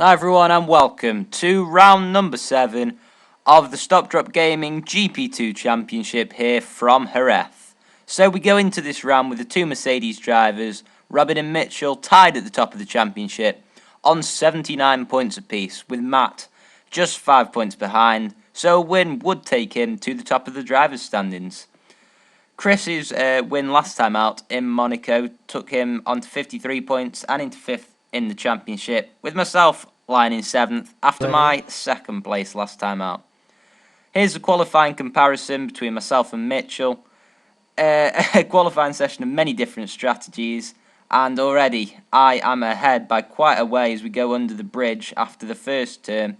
Hi everyone and welcome to round number 7 of the Stop Drop Gaming GP2 Championship here from Jerez. So we go into this round with the two Mercedes drivers, Robin and Mitchell, tied at the top of the championship on 79 points apiece, with Matt just 5 points behind, so a win would take him to the top of the drivers' standings. Chris's win last time out in Monaco took him onto 53 points and into 5th in the championship, with myself lying in 7th after my 2nd place last time out. Here's a qualifying comparison between myself and Mitchell. A qualifying session of many different strategies, and already I am ahead by quite a way as we go under the bridge after the first turn,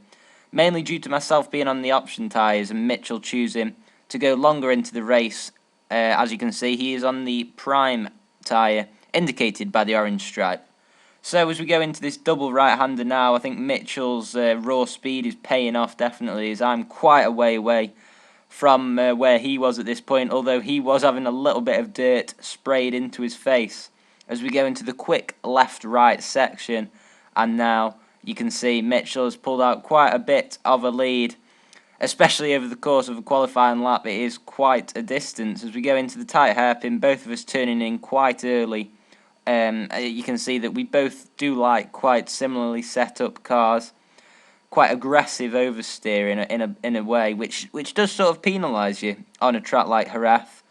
mainly due to myself being on the option tyres and Mitchell choosing to go longer into the race. As you can see, he is on the prime tyre, indicated by the orange stripe. So as we go into this double right-hander now, I think Mitchell's raw speed is paying off definitely, as I'm quite a way away from where he was at this point, although he was having a little bit of dirt sprayed into his face. As we go into the quick left-right section, and now you can see Mitchell has pulled out quite a bit of a lead, especially over the course of a qualifying lap. It is quite a distance. As we go into the tight hairpin, both of us turning in quite early. You can see that we both do like quite similarly set up cars, quite aggressive oversteer in a way, which does sort of penalise you on a track like Jerez,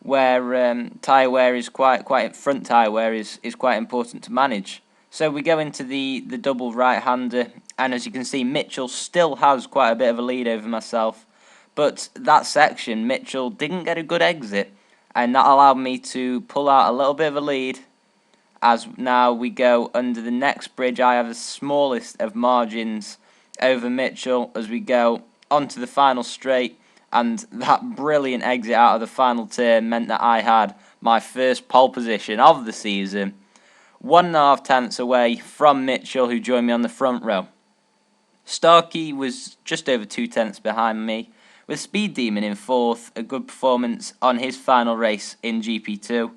where tyre wear is quite front tyre wear is quite important to manage. So we go into the double right-hander, and as you can see, Mitchell still has quite a bit of a lead over myself, but that section Mitchell didn't get a good exit, and that allowed me to pull out a little bit of a lead. As now we go under the next bridge, I have the smallest of margins over Mitchell as we go onto the final straight, and that brilliant exit out of the final turn meant that I had my first pole position of the season, 1.5 tenths away from Mitchell, who joined me on the front row. Starkey was just over 2 tenths behind me, with Speed Demon in 4th, a good performance on his final race in GP2.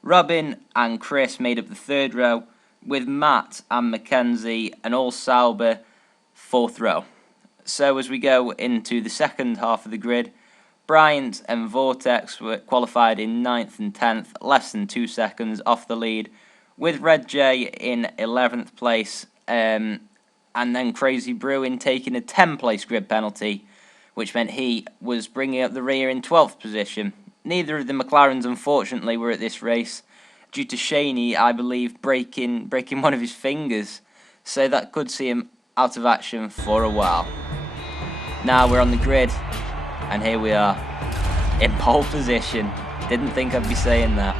Robin and Chris made up the 3rd row, with Matt and Mackenzie and all Sauber 4th row. So as we go into the second half of the grid, Bryant and Vortex were qualified in 9th and 10th, less than 2 seconds off the lead, with Red J in 11th place, and then Crazy Bruin taking a 10th place grid penalty, which meant he was bringing up the rear in 12th position. Neither of the McLarens, unfortunately, were at this race, due to Shaney, I believe, breaking one of his fingers, so that could see him out of action for a while. Now we're on the grid, and here we are, in pole position. Didn't think I'd be saying that.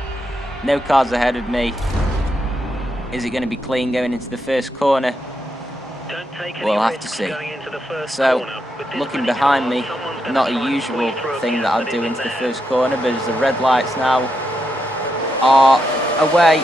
No cars ahead of me. Is it going to be clean going into the first corner? We'll have to see. So, looking behind me, not a usual thing that I'd do into the first corner, but as the red lights now are away,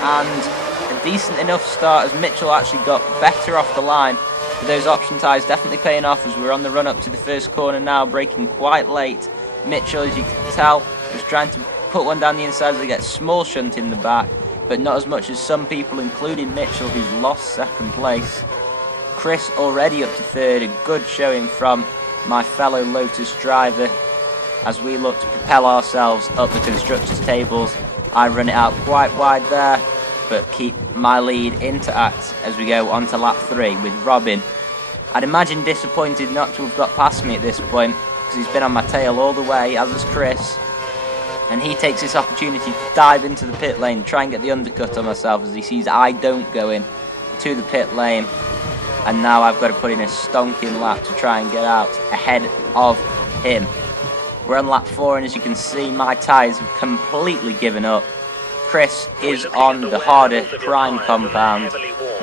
and a decent enough start as Mitchell actually got better off the line. But those option tyres definitely paying off as we're on the run up to the first corner now, braking quite late. Mitchell, as you can tell, was trying to put one down the inside as they get small shunt in the back, but not as much as some people, including Mitchell, who's lost 2nd place. Chris already up to 3rd, a good showing from my fellow Lotus driver as we look to propel ourselves up the constructors' tables. I run it out quite wide there, but keep my lead intact as we go on to lap 3 with Robin. I'd imagine disappointed not to have got past me at this point, because he's been on my tail all the way, as has Chris, and he takes this opportunity to dive into the pit lane, try and get the undercut on myself as he sees I don't go in to the pit lane. And now I've got to put in a stonking lap to try and get out ahead of him. We're on lap 4, and as you can see, my tyres have completely given up. Chris is on the harder prime compound,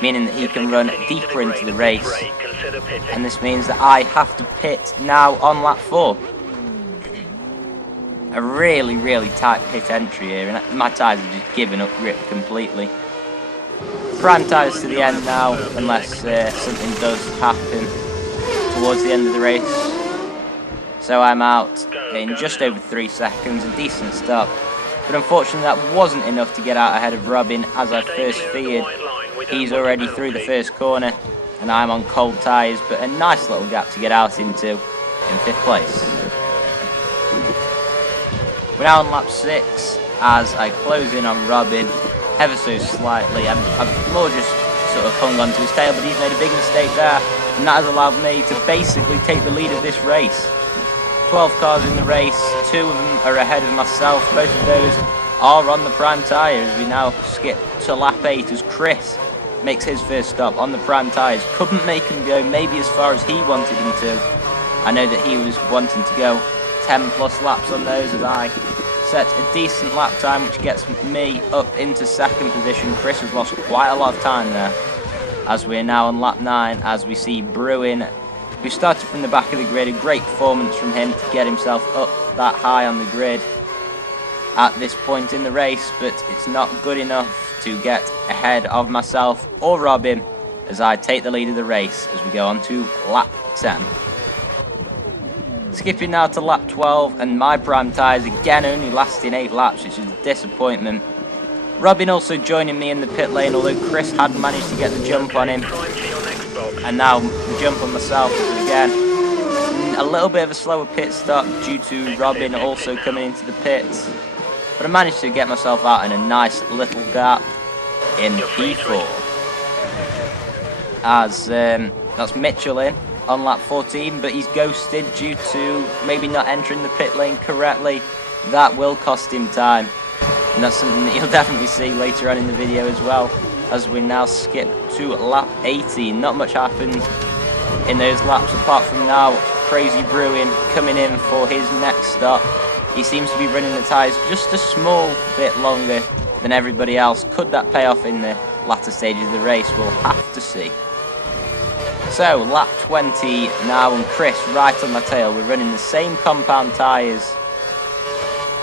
meaning that he can run deeper into the race. And this means that I have to pit now on lap 4. A really tight pit entry here, and my tyres have just given up grip completely. Prime tyres to the end now, unless something does happen towards the end of the race. So I'm out in just over 3 seconds, a decent stop. But unfortunately that wasn't enough to get out ahead of Robin, as I first feared. He's already through the first corner, and I'm on cold tyres, but a nice little gap to get out into in 5th place. We're now on lap 6 as I close in on Robin ever so slightly. I've more just sort of hung onto his tail, but he's made a big mistake there, and that has allowed me to basically take the lead of this race. 12 cars in the race, 2 of them are ahead of myself. Both of those are on the prime tyres. We now skip to lap 8 as Chris makes his first stop on the prime tyres. Couldn't make him go maybe as far as he wanted him to. I know that he was wanting to go 10 plus laps on those, as I set a decent lap time, which gets me up into 2nd position. Chris has lost quite a lot of time there, as we're now on lap 9, as we see Bruin, who started from the back of the grid. A great performance from him to get himself up that high on the grid at this point in the race, but it's not good enough to get ahead of myself or Robin as I take the lead of the race as we go on to lap 10. Skipping now to lap 12, and my prime tyres again only lasting 8 laps, which is a disappointment. Robin also joining me in the pit lane, although Chris had managed to get the jump on him, and now the jump on myself again. A little bit of a slower pit stop due to Robin also coming into the pits, but I managed to get myself out in a nice little gap in P4. As that's Mitchell in on lap 14, but he's ghosted due to maybe not entering the pit lane correctly. That will cost him time, and that's something that you'll definitely see later on in the video as well, as we now skip to lap 18. Not much happened in those laps apart from now Crazy Bruin coming in for his next stop. He seems to be running the tyres just a small bit longer than everybody else. Could that pay off in the latter stages of the race? We'll have to see. So lap 20 now, and Chris right on my tail. We're running the same compound tyres,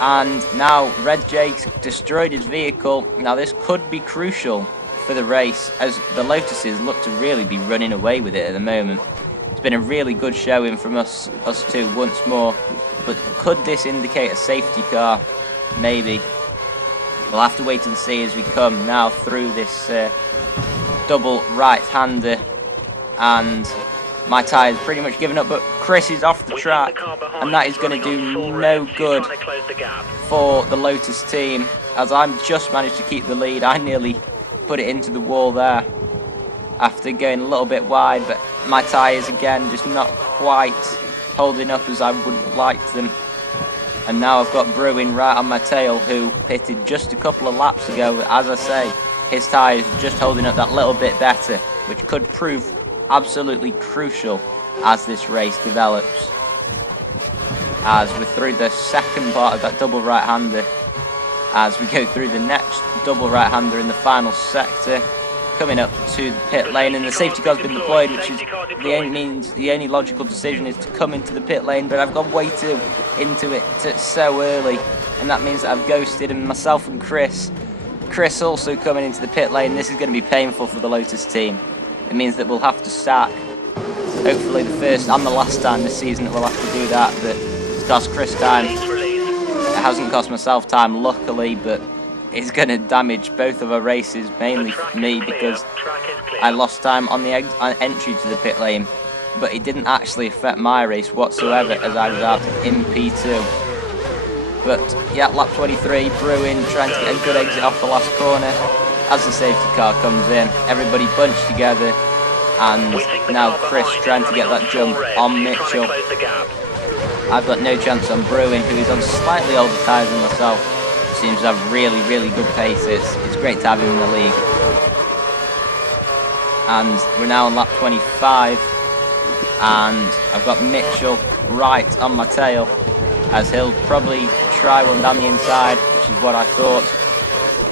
and now Red Jake's destroyed his vehicle. Now this could be crucial for the race, as the Lotuses look to really be running away with it at the moment. It's been a really good showing from us two once more, but could this indicate a safety car? Maybe. We'll have to wait and see as we come now through this double right-hander, and my tyre's pretty much given up, but Chris is off the track, and that is going to do no good for the Lotus team, as I'm just managed to keep the lead. I nearly put it into the wall there after going a little bit wide, but my tyres again just not quite holding up as I would like them. And now I've got Bruin right on my tail, who pitted just a couple of laps ago. As I say, his tyres just holding up that little bit better, which could prove absolutely crucial as this race develops. As we're through the second part of that double right-hander, as we go through the next double right-hander in the final sector, coming up to the pit lane, and the safety car's been deployed, which is the only logical decision is to come into the pit lane, but I've gone way too into it so early, and that means that I've ghosted, and myself and Chris also coming into the pit lane. This is going to be painful for the Lotus team. It means that we'll have to stack, hopefully the first and the last time this season that we'll have to do that, but it's cost Chris time. It hasn't cost myself time, luckily, but it's going to damage both of our races, mainly for me, because I lost time on the entry to the pit lane, but it didn't actually affect my race whatsoever, as I was out in P2. But yeah, lap 23, Bruin trying to get a good exit off the last corner. As the safety car comes in, everybody bunched together, and now Chris trying to get that jump on Mitchell. I've got no chance on Bruin, who is on slightly older tyres than myself. Seems to have really, really good pace. It's great to have him in the league. And we're now on lap 25, and I've got Mitchell right on my tail, as he'll probably try one down the inside, which is what I thought,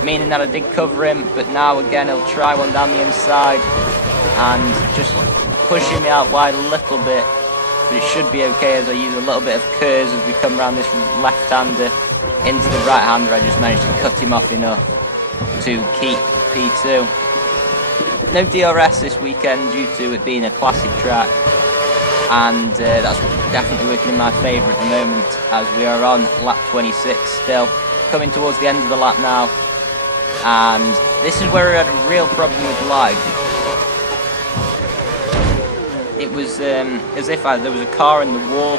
meaning that I did cover him, but now again he'll try one down the inside and just pushing me out wide a little bit, but it should be okay as I use a little bit of curves as we come around this left-hander into the right-hander. I just managed to cut him off enough to keep P2. No DRS this weekend due to it being a classic track, and that's definitely working in my favour at the moment, as we are on lap 26 still, coming towards the end of the lap now, and this is where we had a real problem with lag. was as if there was a car in the wall,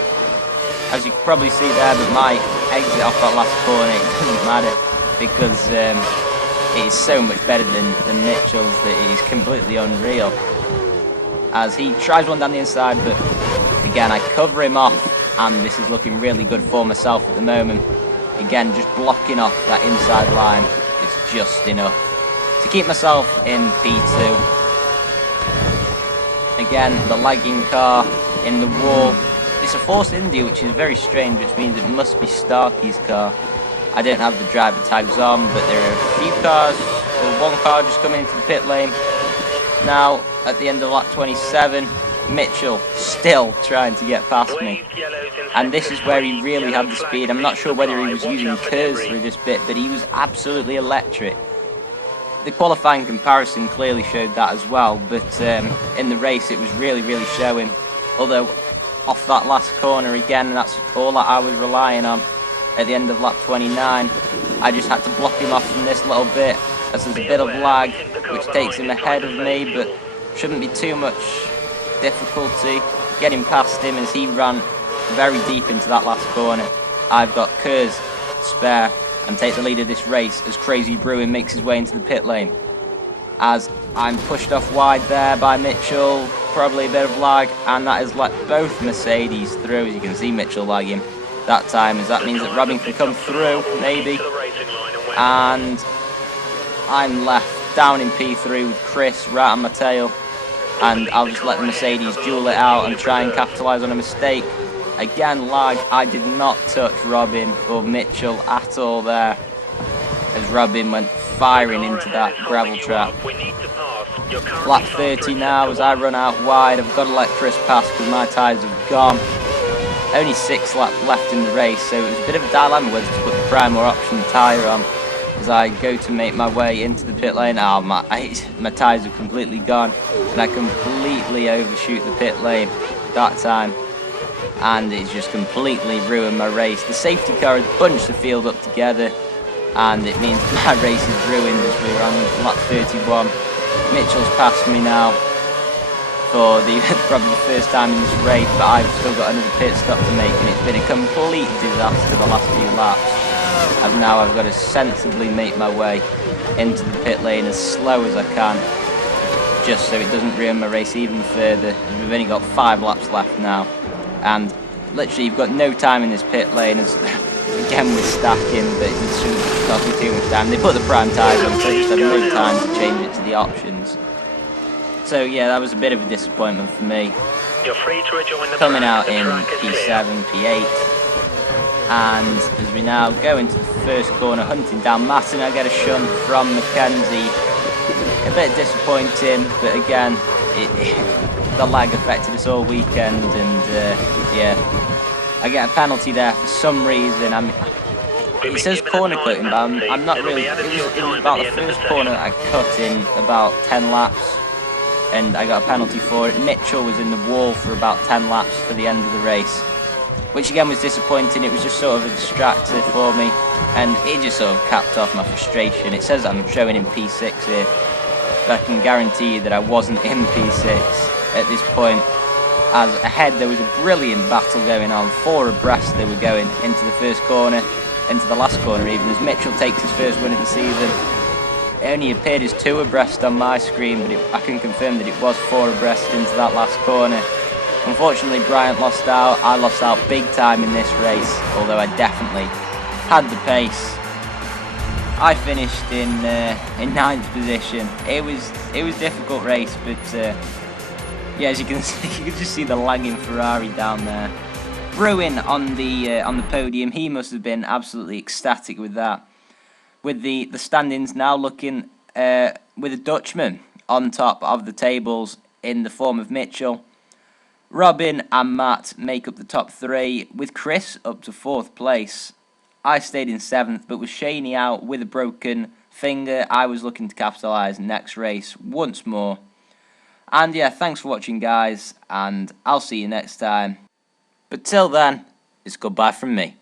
as you can probably see there, but my exit off that last corner, it doesn't matter, because it is so much better than Mitchell's that it is completely unreal. As he tries one down the inside, but again, I cover him off, and this is looking really good for myself at the moment. Again, just blocking off that inside line is just enough to keep myself in P2. Again, the lagging car in the wall. It's a Force India, which is very strange, which means it must be Starkey's car. I don't have the driver tags on, but there are a few cars, or one car just coming into the pit lane. Now, at the end of lap 27, Mitchell still trying to get past me. And this is where he really had the speed. I'm not sure whether he was using curves through this bit, but he was absolutely electric. The qualifying comparison clearly showed that as well, but in the race it was really showing. Although, off that last corner again, that's all that I was relying on. At the end of lap 29, I just had to block him off from this little bit, as there's a bit of lag, which takes him ahead of me, but shouldn't be too much difficulty getting past him as he ran very deep into that last corner. I've got Kurz spare and take the lead of this race as Crazy Bruin makes his way into the pit lane. As I'm pushed off wide there by Mitchell, probably a bit of lag, and that has let both Mercedes through. As you can see, Mitchell lagging that time, as that means that Robin can come through, maybe. And I'm left down in P3 with Chris right on my tail, and I'll just let the Mercedes duel it out and try and capitalise on a mistake. Again, lag. I did not touch Robin or Mitchell at all there, as Robin went firing into that gravel trap. Lap 30 now, as I run out wide. I've got to let Chris pass because my tyres have gone. Only 6 laps left in the race, so it was a bit of a dilemma whether to put the prime or option tyre on. As I go to make my way into the pit lane, my tyres have completely gone, and I completely overshoot the pit lane that time, and it's just completely ruined my race. The safety car has bunched the field up together, and it means my race is ruined as we're on lap 31. Mitchell's passed me now for probably the first time in this race, but I've still got another pit stop to make, and it's been a complete disaster the last few laps. As now I've got to sensibly make my way into the pit lane as slow as I can, just so it doesn't ruin my race even further. We've only got 5 laps left now, and literally you've got no time in this pit lane, as again we're stacking, but it shouldn't cost me too much time. They put the prime tyres on, so I just had no time to change it to the options. So yeah, that was a bit of a disappointment for me. You're free to rejoin the coming out in P7, P8. And as we now go into the first corner, hunting down Martin, I get a shunt from Mackenzie. A bit disappointing, but again, the lag affected us all weekend, and yeah, I get a penalty there for some reason. It says corner cutting, but I'm not really. It was about the first corner I cut in about 10 laps, and I got a penalty for it. Mitchell was in the wall for about 10 laps for the end of the race, which again was disappointing. It was just sort of a distractor for me, and it just sort of capped off my frustration. It says I'm showing in P6 here, but I can guarantee you that I wasn't in P6 at this point, as ahead there was a brilliant battle going on. 4 abreast they were going into the first corner, into the last corner even, as Mitchell takes his first win of the season. It only appeared as 2 abreast on my screen, but I can confirm that it was 4 abreast into that last corner. Unfortunately, Bryant lost out. I lost out big time in this race, although I definitely had the pace. I finished in 9th position. It was a difficult race, but yeah, as you can see, you can just see the lagging Ferrari down there. Bruin on the podium. He must have been absolutely ecstatic with that. With the standings now looking with a Dutchman on top of the tables in the form of Mitchell. Robin and Matt make up the top 3, with Chris up to 4th place. I stayed in 7th, but with Shaney out with a broken finger, I was looking to capitalise next race once more. And yeah, thanks for watching, guys, and I'll see you next time. But till then, it's goodbye from me.